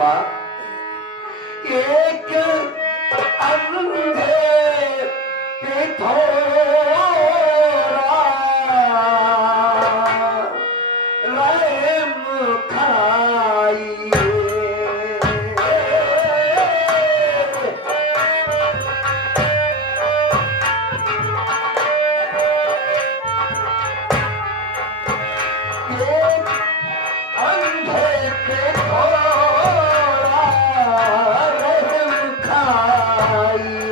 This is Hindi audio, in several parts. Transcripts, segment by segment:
माँ एक अंधे पे थोड़ा रहम खाइए। अंधे पे थोड़ा रहम खाइए।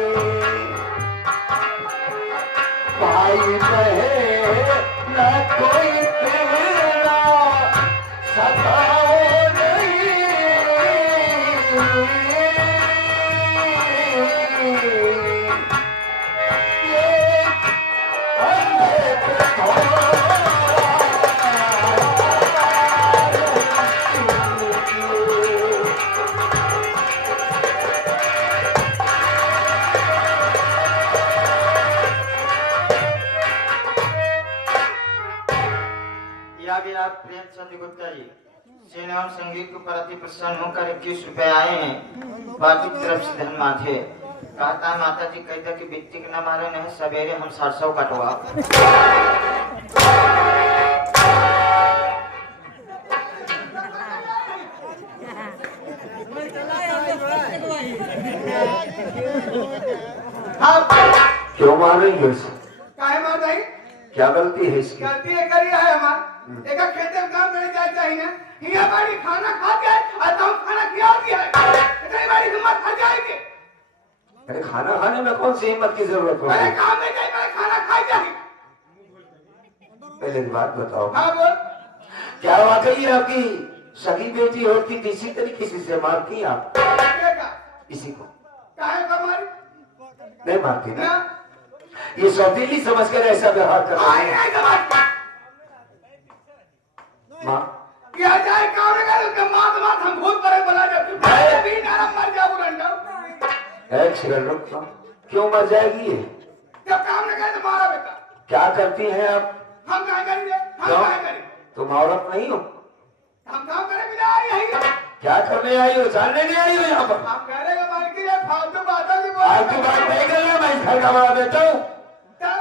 भाई बहन न कोई तेरा सताओ आप प्रेमचंद गुप्ता जी सिनेमा एवं संगीत को प्रति प्रसन्न होकर 21 रुपए आए हैं। बाकी तरफ से धन्यवाद है। कहता है माता जी कहता कि बिट्टी के न मारे नहीं सवेरे हम 700 कटवा। क्यों मार रही है? काहे मार रही? क्या गलती है इसकी? गलती है करी है हमार एक खेते में काम करने जाए चाहिए ना हिया बारी खाना खा के और तुम खाना खिला दिया इतनी बड़ी हिम्मत खा जाएगी। अरे खाना खाने में कौन सी हिम्मत की जरूरत है? अरे काम में जाए पहले खाना खा जाए। पहले बात बताओ। हाँ बोल। क्या वाकई आपकी सगी बेटी होती तो इसी तरीके से मारती आप इसी को? काहे का मारी? नहीं मारती ना। ये सौतेली समझकर ऐसा व्यवहार कर रही है। माँ क्या जाए काम में कर उसके मात हम भूत पर बना जब भी नरम मर जाओ रंडा। एक सेकंड रुक। क्यों मर जाएगी ये? जब काम न करे तो मारा बेटा। क्या करती हैं आप? हम क्या करेंगे? हम क्या करें? तुम औरत नहीं हो? हम काम करे बिना आई है। क्या करने आई हो? जानने नहीं आई हो यहाँ पर? आप कह रहे हो मालिक ये फालतू बातों की फालतू बात नहीं कर रहा। मैं इस घर का बड़ा बेटा हूँ।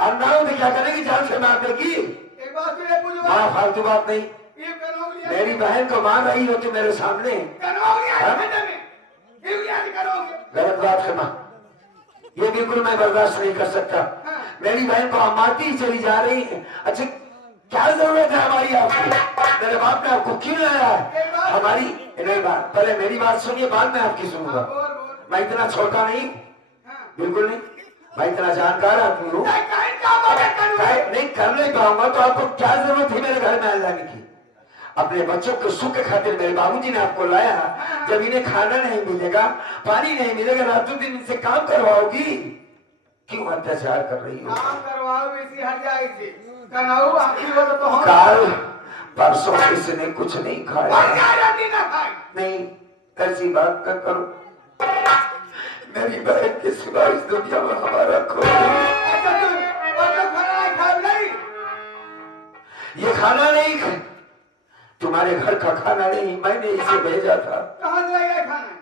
अंधारों में क्या करेगी? जान से मार देगी। एक बात फिर पूछो। हाँ फालतू बात नहीं। ये करोगी? मेरी बहन को मार रही हो तुम मेरे सामने। करोगी खंडे में? क्यों क्या करोगे? गलत बात है माँ। ये बिल्कुल मैं बर्दाश्त नहीं कर सकता। मेरी बहन को आप मारती ही चली जा रही है। अच्छा क्या जरूरत है हमारी आपकी? मेरे बाप ने आपको क्यों लाया है? हमारी नहीं बात पहले मेरी बात सुनिए बाद में आपकी सुनूंगा। मैं इतना छोटा नहीं बिल्कुल नहीं। मैं इतना जानकार आदमी हूँ। नहीं कर नहीं पाऊंगा तो आपको क्या जरूरत है मेरे घर में लाने की? अपने बच्चों के सुख के खातिर मेरे बाबूजी ने आपको लाया। जब इन्हें खाना नहीं मिलेगा पानी नहीं मिलेगा रातों दिन इनसे काम करवाओगी। क्यों अत्याचार कर रही हो? काम करवाओ इसी हट जाएगी। कनाऊ आपकी हो तो हम काल परसों किसी ने कुछ नहीं खाया। नहीं ऐसी बात न करो। मेरी बहन के सिवा इस दुनिया में हमारा कोई ये खाना नहीं तुम्हारे घर का खाना नहीं। मैंने इसे भेजा था। कहाँ से लाया खाना?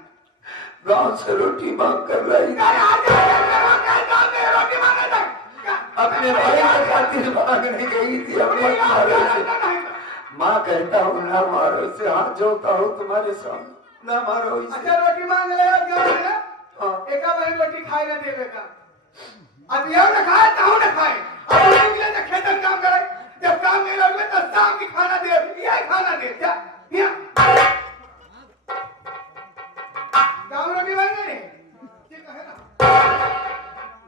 गांव से रोटी मांग कर लाई। अपने भाई के खातिर मांगने गई थी। माँ कहता हूँ ना मारो इसे। हाथ जोड़ता हूँ तुम्हारे सामने ना मारो इसे। अच्छा रोटी मांग ले एक रोटी खाए ना देवे का। अब यह न खाए ताऊ न खाए। अब निकले तो खेत में काम करे। जब काम नहीं लगे तो शाम की खाना दे। यह खाना दे क्या? गाँव रोटी मांग ले ठीक है ना?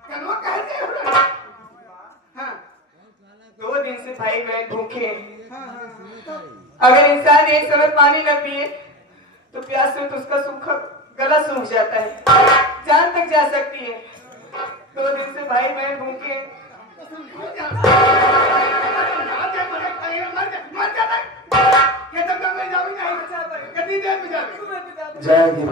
कन्वा कहते हो ना? हाँ 2 दिन से भाई बहन भूखे। अगर इंसान एक समय पानी न पिए तो प्यास से तो उसका सूखा गला सूख जाता है, जान तक जा सकती है। 2 दिन से भाई बहन भूखे। जाएगी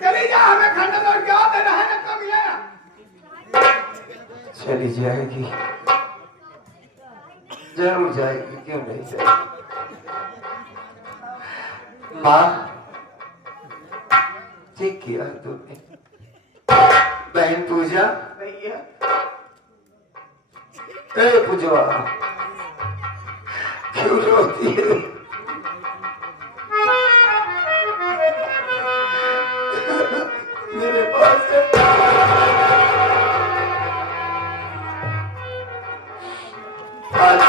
चली जा हमें खंड लौट के आओ देना है ना कम मिलेगा। चली जाएगी जरूर जाएगी, क्यों नहीं जाएगी। माँ ठीक किया तुमने। बहन पूजा, भैया ए पूजवा, क्यों रोती है? मेरे पास है। आज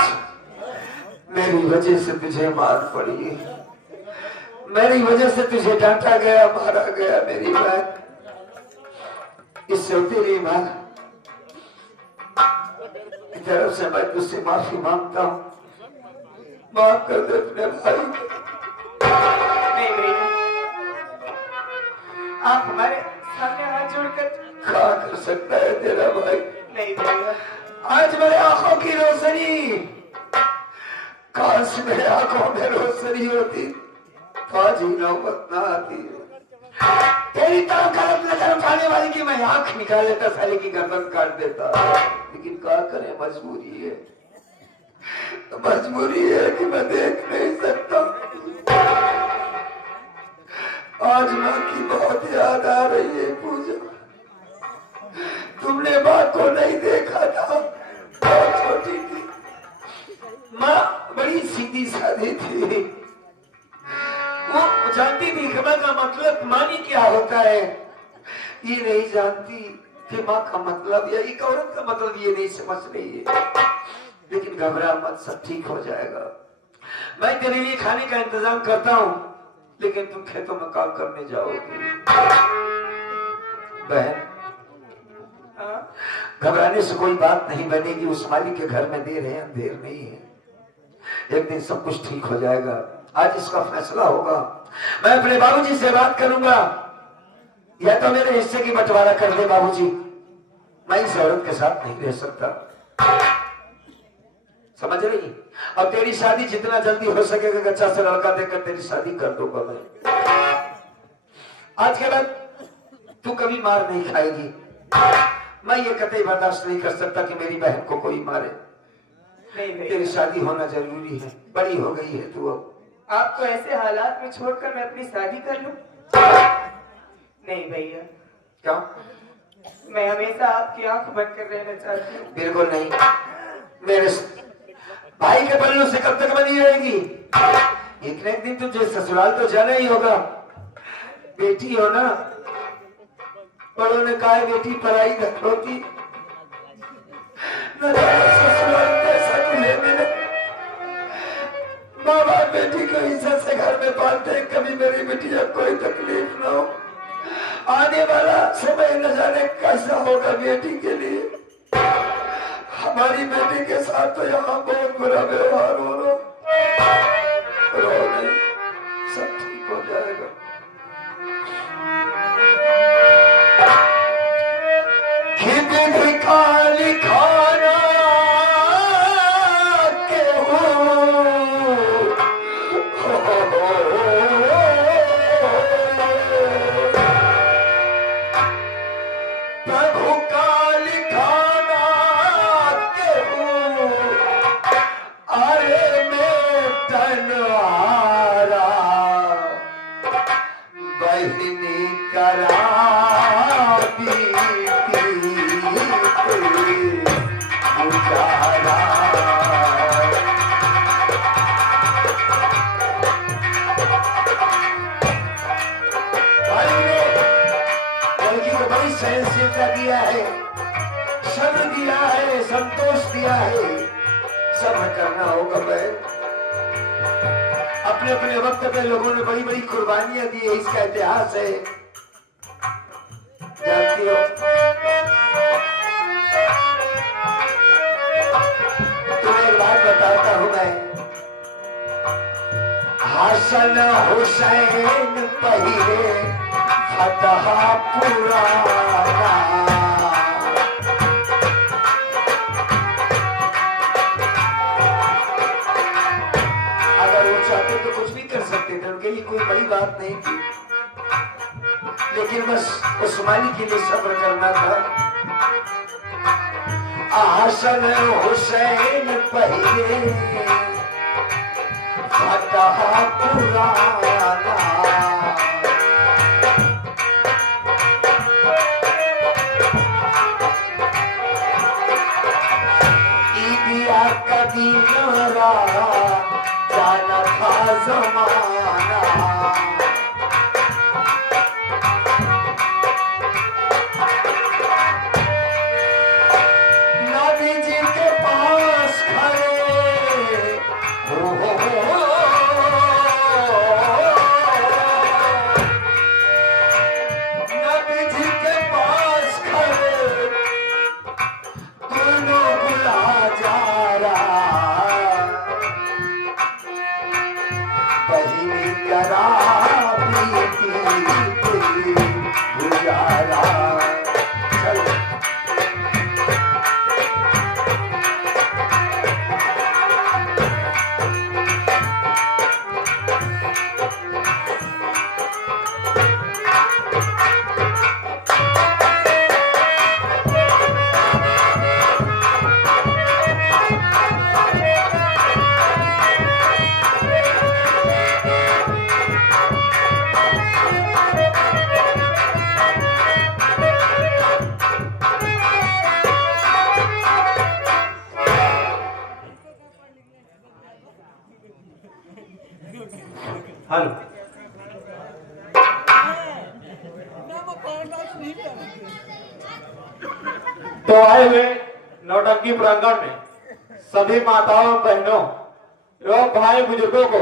मेरी वजह से तुझे मार पड़ी, मेरी वजह से तुझे डांटा गया, मारा गया मेरी बहन। इससे तेरी मां की तरफ से मैं तुझसे माफी मांगता हूँ। माफ कर दे अपने भाई को। नहीं भैया, आप हमारे सामने हाथ जोड़कर क्या कर सकता है तेरा भाई? नहीं भैया, आज मेरे आंखों की रोशनी, काश मेरे आंखों में रोशनी होती, आज ही नौबत ना आती। तेरी तरह गलत नजर उठाने वाली की मैं आंख निकाल लेता, साले की गर्दन काट देता, लेकिन क्या करें, मजबूरी है। मजबूरी है कि मैं देख नहीं सकता। आज माँ की बहुत याद आ रही है पूजा। तुमने माँ को नहीं देखा था, बहुत छोटी थी। माँ बड़ी सीधी सादी थी, वो जानती थी कि माँ का मतलब मानी क्या होता है, ये नहीं जानती कि माँ का मतलब या एक औरत का मतलब ये नहीं समझ रही है। लेकिन घबरा मत, सब ठीक हो जाएगा। मैं तेरे लिए खाने का इंतजाम करता हूँ, लेकिन तुम खेतों में काम करने जाओगी। बहन, हाँ? घबराने से कोई बात नहीं बनेगी। उस मालिक के घर में देर है, अंधेर नहीं है। एक दिन सब कुछ ठीक हो जाएगा। आज इसका फैसला होगा। मैं अपने बाबूजी से बात करूंगा, या तो मेरे हिस्से की बंटवारा कर दे बाबूजी। मैं इस औरत के साथ नहीं रह सकता, समझ रही? अब तेरी शादी जितना जल्दी हो सकेगा, अच्छा से लड़का देकर तेरी शादी कर दूंगा मैं। आज के बाद तू कभी मार नहीं खाएगी। मैं ये कतई बर्दाश्त नहीं कर सकता कि मेरी बहन को कोई मारे। नहीं भैया, तेरी शादी होना जरूरी है, बड़ी हो गई है तू अब। आपको ऐसे हालात में छोड़कर मैं अपनी शादी कर लूं? नहीं भैया, क्यों? मैं हमेशा आपकी आंख बंद कर रहना चाहती हूँ। बिल्कुल नहीं। मेरे भाई के पल्लू से कब तक बनी रहेगी? एक न एक दिन तुझे ससुराल तो जाना ही होगा। बेटी हो ना, बड़ों ने कहा है बेटी पराई घर होती। न जाने ससुराल कैसा तुझे मिले। माँ बाप बेटी को इज्जत से घर में पालते हैं, कभी मेरी बेटिया कोई तकलीफ ना हो। आने वाला समय न जाने कैसा होगा बेटी के लिए। हमारी बेटी के साथ तो यहाँ बहुत बुरा व्यवहार हो रहा। रो नहीं, सब ठीक हो जाएगा। कितनी काली खाना के प्रभु काली खाना के अरे में तनवारा बहनी करा सहनशीलता दिया है, सब्र दिया है, संतोष दिया है, सब्र करना होगा। बहन, अपने अपने वक्त पे लोगों ने बड़ी बड़ी कुर्बानियां दी है, इसका इतिहास है, जानती हो? तुम्हें एक बात बताता हूं मैं। हसन हुसैन पहिरे फतहा पुराना, अगर वो चाहते तो कुछ भी कर सकते थे, उनके लिए कोई बड़ी बात नहीं थी, लेकिन बस उस्मानी के लिए सब्र करना था। हसन हुसैन चाहिए फटा पुराना। ईदिया कदीनारा जाना था जमाना। नबी जी के पास खड़े हो, नबी जी के पास खड़े दोनों बुला जा रहा। बहिनी करा बीती गुजारा। चलो हेलो। तो आए हुए नौटंकी प्रांगण में सभी माताओं बहनों एवं भाई बुजुर्गों को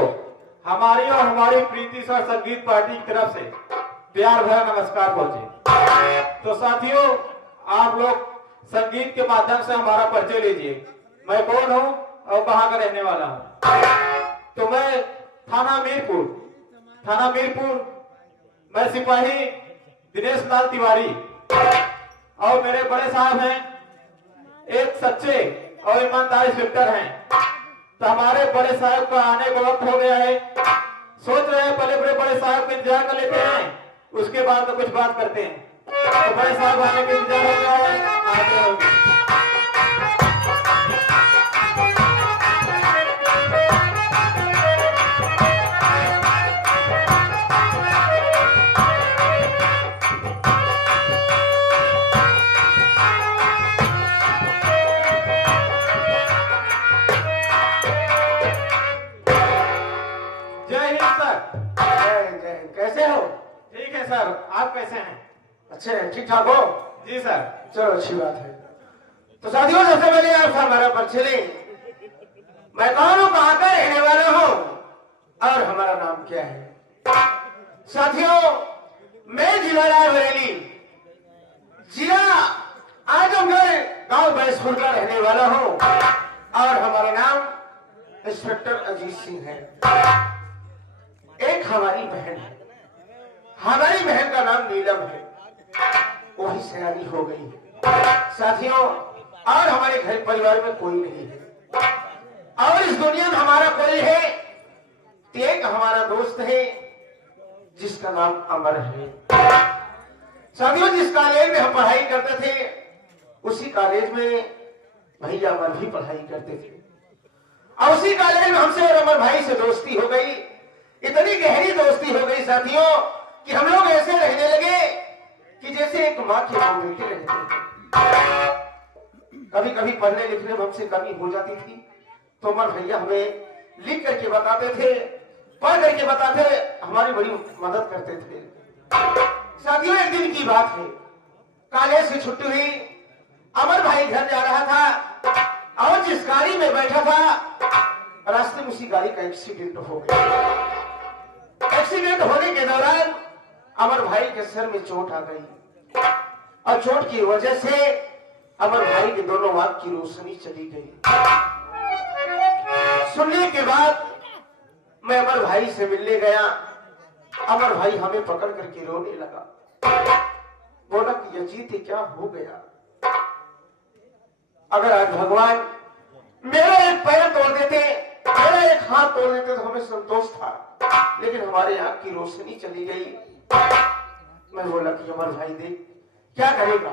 हमारी और हमारी प्रीति स्वर संगीत पार्टी की तरफ से प्यार भरा नमस्कार पहुंचे। तो साथियों, आप लोग संगीत के माध्यम से हमारा परिचय लीजिए। मैं कौन हूं और कहां का रहने वाला हूं। तो मैं थाना मीरपुर मैं सिपाही दिनेश लाल तिवारी और मेरे बड़े साहब हैं एक सच्चे और ईमानदार इंस्पेक्टर हैं। तो हमारे बड़े साहब का आने का वक्त हो गया है। सोच रहे हैं पहले बड़े साहब का इंतजार कर लेते हैं, उसके बाद तो कुछ बात करते हैं। तो बड़े साहब आने का इंतजार हो गया है, आगे होंगे। कैसे हो? ठीक है सर, आप कैसे हैं? अच्छे हैं, ठीक ठाक हो? जी सर। चलो अच्छी बात है। तो साथियों, सबसे पहले आप हमारा परिचय लें। मैं कौन हूँ, कहाँ का रहने वाला हूँ और हमारा नाम क्या है। साथियों, मैं जिला रायबरेली, जिला आजमगढ़ गांव बैसपुर का रहने वाला हूँ और हमारा नाम इंस्पेक्टर अजीत सिंह है। एक हमारी बहन है, हमारी बहन का नाम नीलम है, वही सयानी हो गई है। साथियों, और हमारे घर परिवार में कोई नहीं है और इस दुनिया में हमारा कोई है तो एक हमारा दोस्त है जिसका नाम अमर है। साथियों, जिस कॉलेज में हम पढ़ाई करते थे उसी कॉलेज में भैया अमर भी पढ़ाई करते थे और उसी कॉलेज में हमसे और अमर भाई से दोस्ती हो गई। इतनी गहरी दोस्ती हो गई साथियों कि हम लोग ऐसे रहने लगे कि जैसे एक माँ के दो बेटे रहते हैं। कभी कभी पढ़ने लिखने में हमसे कमी हो जाती थी तो अमर भैया हमें लिख करके बताते थे, पढ़ करके बताते, हमारी बड़ी मदद करते थे। साथियों, एक दिन की बात है, कॉलेज से छुट्टी हुई, अमर भाई घर जा रहा था और जिस गाड़ी में बैठा था रास्ते में उसी गाड़ी का एक्सीडेंट हो गया। एक्सीडेंट होने के दौरान अमर भाई के सर में चोट आ गई और चोट की वजह से अमर भाई के दोनों आंख की रोशनी चली गई। सुनने के बाद मैं अमर भाई से मिलने गया। अमर भाई हमें पकड़ करके रोने लगा, बोला कि अजीत क्या हो गया। अगर आज भगवान मेरा एक पैर तोड़ देते, मेरा एक हाथ तोड़ देते तो हमें संतोष था, लेकिन हमारे आंख की रोशनी चली गई। मैं बोला कि अमर भाई देख क्या करेगा,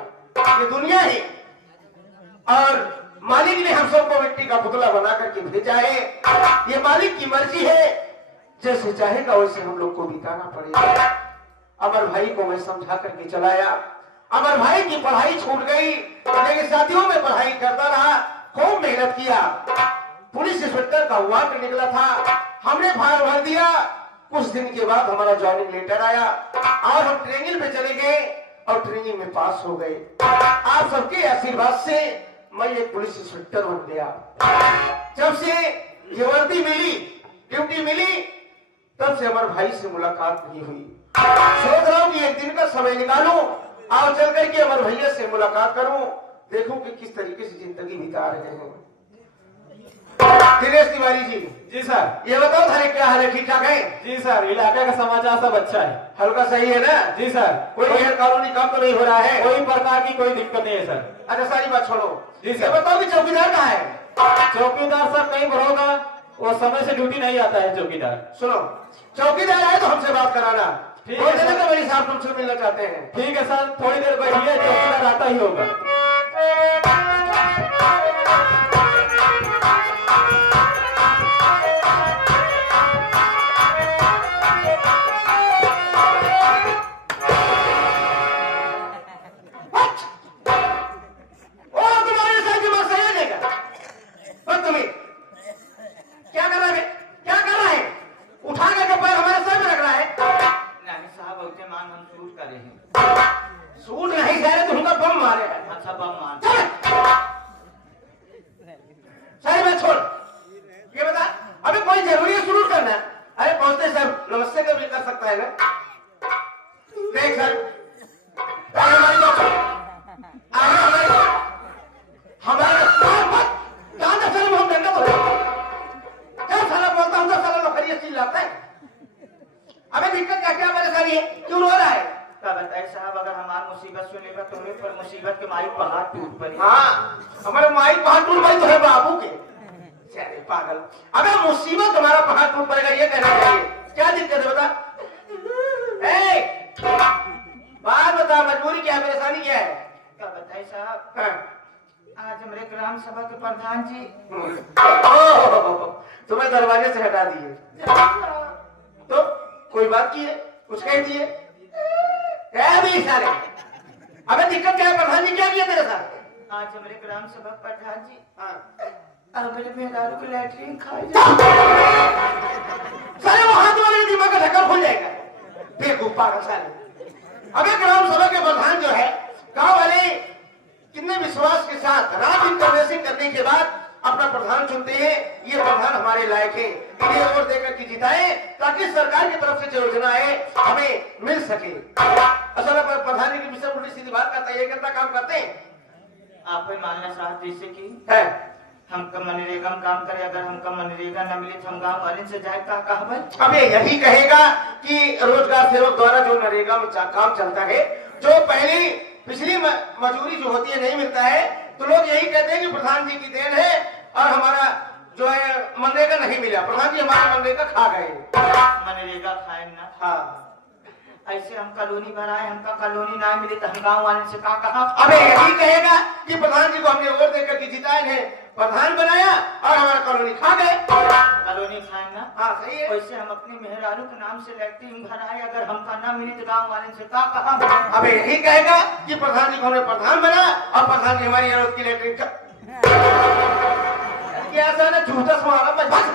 ये दुनिया है और मालिक ने हम सबको मिट्टी का पुतला बना करके भेजा है। ये मालिक की मर्जी है, जैसे चाहेगा वैसे हम लोग को बिताना पड़ेगा। अमर भाई को मैं समझा करके चलाया। अमर भाई की पढ़ाई छूट गई, लेकिन साथियों में पढ़ाई करता रहा, खूब मेहनत किया। पुलिस इंस्पेक्टर का वार्ड निकला था, हमने फार्म भर दिया। कुछ दिन के बाद हमारा ज्वाइनिंग लेटर आया और हम ट्रेनिंग पे चले गए और ट्रेनिंग में पास हो गए। आप सबके आशीर्वाद से मैं एक पुलिस इंस्पेक्टर बन गया। जब से ये वर्दी मिली, ड्यूटी मिली, तब से हमारे भाई से मुलाकात नहीं हुई। सोच रहा हूँ कि एक दिन का समय निकालूं और चल करके हमारे भैया से मुलाकात करूं, देखूं कि किस तरीके से जिंदगी बिता रहे हैं। दिनेश तिवारी जी, जी सर। ये बताओ थाने क्या हाल है, ठीक ठाक है? जी सर, इलाके का समाचार सब अच्छा है। हल्का सही है ना? जी सर। कोई गैर कानूनी काम तो नहीं हो रहा है? कोई प्रकार की कोई दिक्कत नहीं है सर। अच्छा सारी बात छोड़ो, जी सर। ये बताओ कि चौकीदार कहाँ है? चौकीदार सर कहीं पर होगा, वो समय से ड्यूटी नहीं आता है चौकीदार। सुनो, चौकीदार आए तो हमसे बात कराना। ठीक बोल है देना सर। कि मेरी साहब तुमसे मिलना चाहते हैं। ठीक है सर, थोड़ी देर बैठिए, चौकीदार आता ही होगा। नहीं साहब उसे मान हम शूट करे हैं। सूट नहीं जा रहे, तुमका बम मारे हैं। अच्छा बम मान। सारी बात छोड़, ये बता, अबे कोई जरूरी है शुरू करना? अरे पहुंचते सर नमस्ते का भी कर सकता है ना? देख सर, हमारी बात हमारे जहां तक सर हम डंडा बोले, क्या साला बोलता हूँ तो साला नौकरी चीज लाता है। अबे दिक्कत क्या क्या परेशानी है, क्यों रो रहा है? क्या बताए साहब, अगर हमारी मुसीबत सुनेगा तुम्हें पर मुसीबत के माई पहाड़ टूट पड़ी। हाँ, हमारे माई पहाड़ टूट पड़ी तो है बाबू के। अरे पागल, अबे मुसीबत तुम्हारा पहाड़ टूट पड़ेगा ये कहना चाहिए। क्या दिक्कत है बता? बात बता, मजबूरी क्या है, परेशानी क्या है? क्या बताए साहब, हाँ। आज हमारे ग्राम सभा के प्रधान जी तुम्हें दरवाजे से हटा दिए तो कोई बात की है, कुछ कह दिए? क्या भी सारे, अबे दिक्कत क्या है? प्रधान जी क्या किया तेरे साथ? आज हमारे ग्राम सभा के प्रधान जी हाँ। मेरे मेहरारू को लैट्रिन खाए सारे वो हाथ वाले दिमाग का ढक्कन खुल जाएगा। बेवकूफ पागल साले। अबे ग्राम सभा के प्रधान जो है, गांव वाले कितने विश्वास के साथ रात दिन कन्वेंसिंग करने के बाद अपना प्रधान चुनते हैं। ये प्रधान हमारे लायक है, इन्हें वोट देकर के जिताए ताकि सरकार की तरफ से जो योजना है हमें मिल सके। असल में प्रधान जी की विषय उल्टी सीधी बात करता है, ये कितना काम करते हैं? आप मानना साहब जैसे कि है हमको मनरेगा में काम करे, अगर हमको मनरेगा न मिले तो हम गाँव वाले से जाए कहा भाई। अबे यही कहेगा कि रोजगार सेवक द्वारा जो नरेगा में काम चलता है, जो पहली पिछली मजदूरी जो होती है नहीं मिलता है, तो लोग यही कहते हैं कि प्रधान जी की देन है और हमारा जो है मनरेगा नहीं मिला, प्रधान जी हमारा मनरेगा खा गए। मनरेगा खाए ना, हाँ, ऐसे हम कॉलोनी बनाए, हमका कॉलोनी ना मिले तो हम गाँव वाले से कहा। अबे यही कहेगा कि प्रधान जी को हमने वोट देकर के जिताए हैं, प्रधान बनाया और हमारा कॉलोनी खा गए। कॉलोनी खाए ना, हाँ सही है। वैसे हम अपने मेहरारू के नाम से लैट्रिन भराए, अगर हमका ना मिले तो गाँव वाले से कहा। अबे यही कहेगा कि प्रधान जी को हमने प्रधान बना और प्रधान जी हमारी जरूरत की लेटरिन क्या साला झूठा सुहाना बस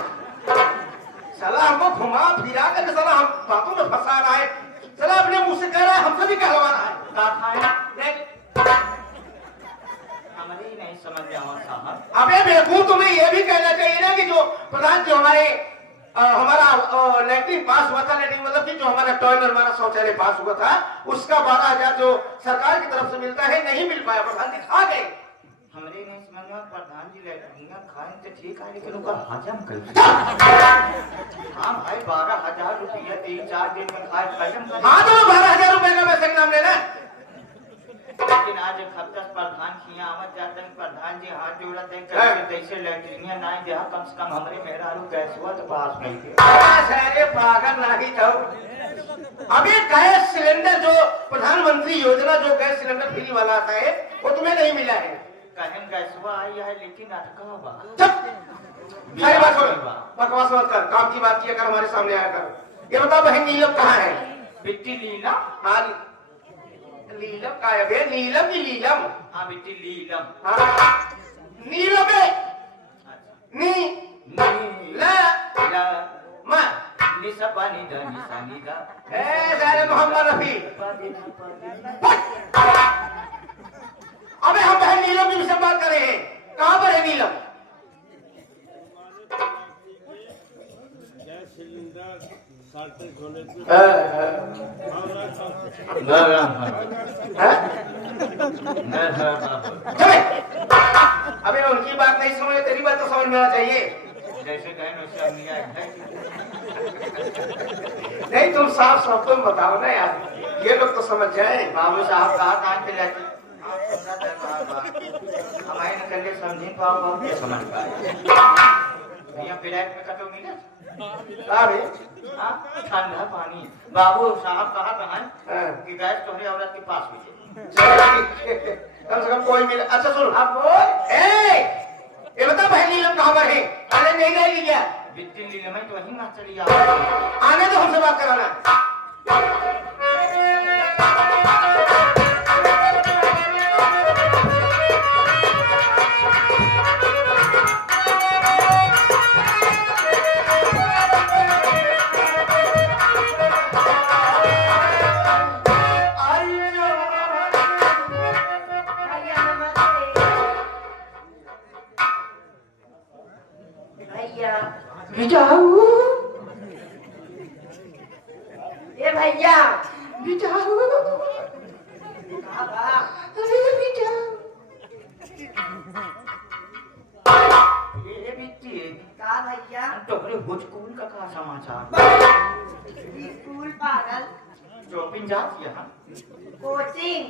साला हमको घुमा फिरा कर साला हम बातों में फंसा रहा है। साला अपने मुंह से कह रहा है, हमसे भी कहलवा रहा है। का खाए देख, हमारे ही नहीं समझ में आवा साहब। अबे बेवकूफ, तुम्हें यह भी कहना चाहिए ना कि जो प्रधान जो हमारा लैट्रिन पास हुआ था, लैट्रिन मतलब कि जो हमारा टॉयलेट हमारा शौचालय पास हुआ था, उसका 12,000 जो सरकार की तरफ से मिलता है नहीं मिल पाया, प्रधान जी खा गए। हमरे नहीं समझ में, प्रधान जी लैट्रिन खाए तो ठीक है, लेकिन उनका हजम कैसे? हाँ भाई 12,000 रुपया 3-4 दिन में खाए हजम कर। हाँ तो 12,000 रुपए का पैसे नाम लेना। लेकिन आज एक हफ्ता प्रधान खिया आवत जाते हैं, प्रधान जी हाथ जोड़ा देख कर तैसे लैट्रिनिया ना दे, कम से कम हमरे मेहरारू गैस हुआ तो पास नहीं किया। सारे पागल नहीं तो अभी गैस सिलेंडर जो प्रधानमंत्री योजना जो गैस सिलेंडर फ्री वाला आता है वो तुम्हें नहीं मिला है। कहन गैसवा आई है लेकिन अटका बा। चुप सारी बात छोड़, बकवास मत कर, काम की बात किया कर, हमारे सामने आया कर। ये बता बहन नीलम कहाँ है? बिट्टी लीला। हाँ नीलम का है बे, नीलम की लीलम। हाँ बिट्टी लीलम। हाँ नीलम है नी ला ला मा निसा पानी दा निसा नीदा। ए सारे मोहम्मद रफी। अबे हम बहन नीलम की विषय बात कर रहे हैं, कहाँ पर है नीलम? अबे उनकी बात नहीं समझ, तेरी बात तो समझ में आना चाहिए। जैसे कहें वैसे अब मिला है। नहीं तुम साफ साफ तुम बताओ ना यार, ये लोग तो समझ जाए। बाबू साहब कहा कान पे लाती हमारे निकल के समझ पाओ क्या समझ पाए। यहाँ फ्लैट में कटो मिला अबे ठंडा पानी। बाबू साहब कहा हाँ। कि गैस तुम्हारी औरत के पास हुई। कम से कम कोई मिला। अच्छा सुन अब बोल, ये बता बहन नीलम कहाँ पर है? अरे नहीं रहेगी क्या? बिट्टी लीला में तो वही ना चली आने तो हमसे बात कराना। भैया ये बिट्टी का भैया तुम्हारे हुजकूल का क्या समाचार? स्कूल पागल शॉपिंग जाती है। कोचिंग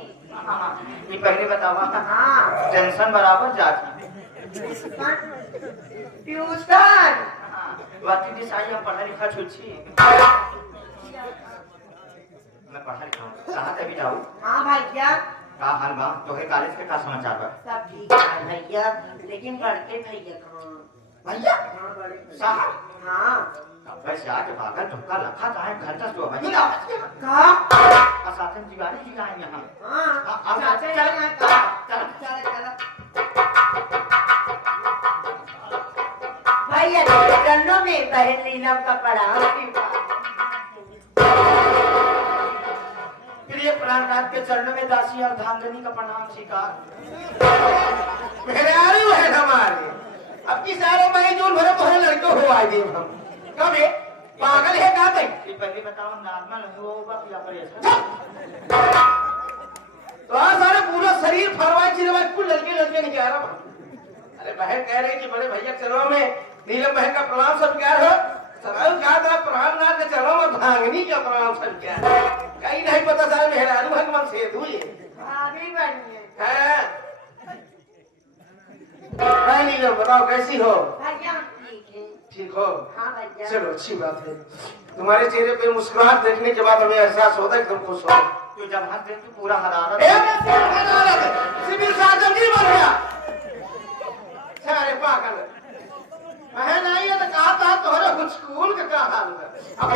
ये पहले बतावा। हाँ टेंशन बराबर जाती ट्यूशन वाटी दिसाई हम पढ़ा लिखा छुच्छी मैं पढ़ा लिखा हूँ। कहाँ तभी जाऊँ? हाँ भैया का हाल बा? तो है कॉलेज के का समाचार बा? सब ठीक है भैया, लेकिन बड़के भैया कहाँ? भैया हाँ बड़े भैया। साहब हाँ वैसे आके भागा धक्का लखा था है घर तक जो भाई कहा? साथन जिगारी जी आए यहाँ। हाँ अब चल चल चल चल चल भैया चरणों में बहन नीलम का प्रणाम। प्रिय प्राणनाथ के चरणों में दासी और धांगनी का प्रणाम स्वीकार। मेरे आ रही है हमारे अब की सारे मई जून भरे तो लड़के हो आए थे हम। कब है पागल है कहाँ तक? ये पहले बताओ नॉर्मल होगा या परेशान? तो आज सारे पूरा शरीर फरवाई चिरवाई कुल लड़के लड़के नहीं कह रहा। अरे बहन कह रही कि बड़े भैया चलो में नीलम बहन का प्रणाम सब क्या है? सरल क्या था प्राणनाथ के चलो में धांगनी का प्रणाम सब क्या है? कहीं नहीं पता सारे मेहरारू भगवान से धुए भाभी बनिए है। नीलम बताओ कैसी हो? भैया ठीक है। ठीक हो? हाँ भैया चलो अच्छी बात है। तुम्हारे चेहरे पे मुस्कुराहट देखने के बाद हमें एहसास होता है कि तुम खुश हो। तो जब हंस दे तो पूरा हरारत सिविल सर्जन नहीं बन गया सारे पागल। बहन आई है तो कहा था तुम्हारे स्कूल का क्या हाल है? अब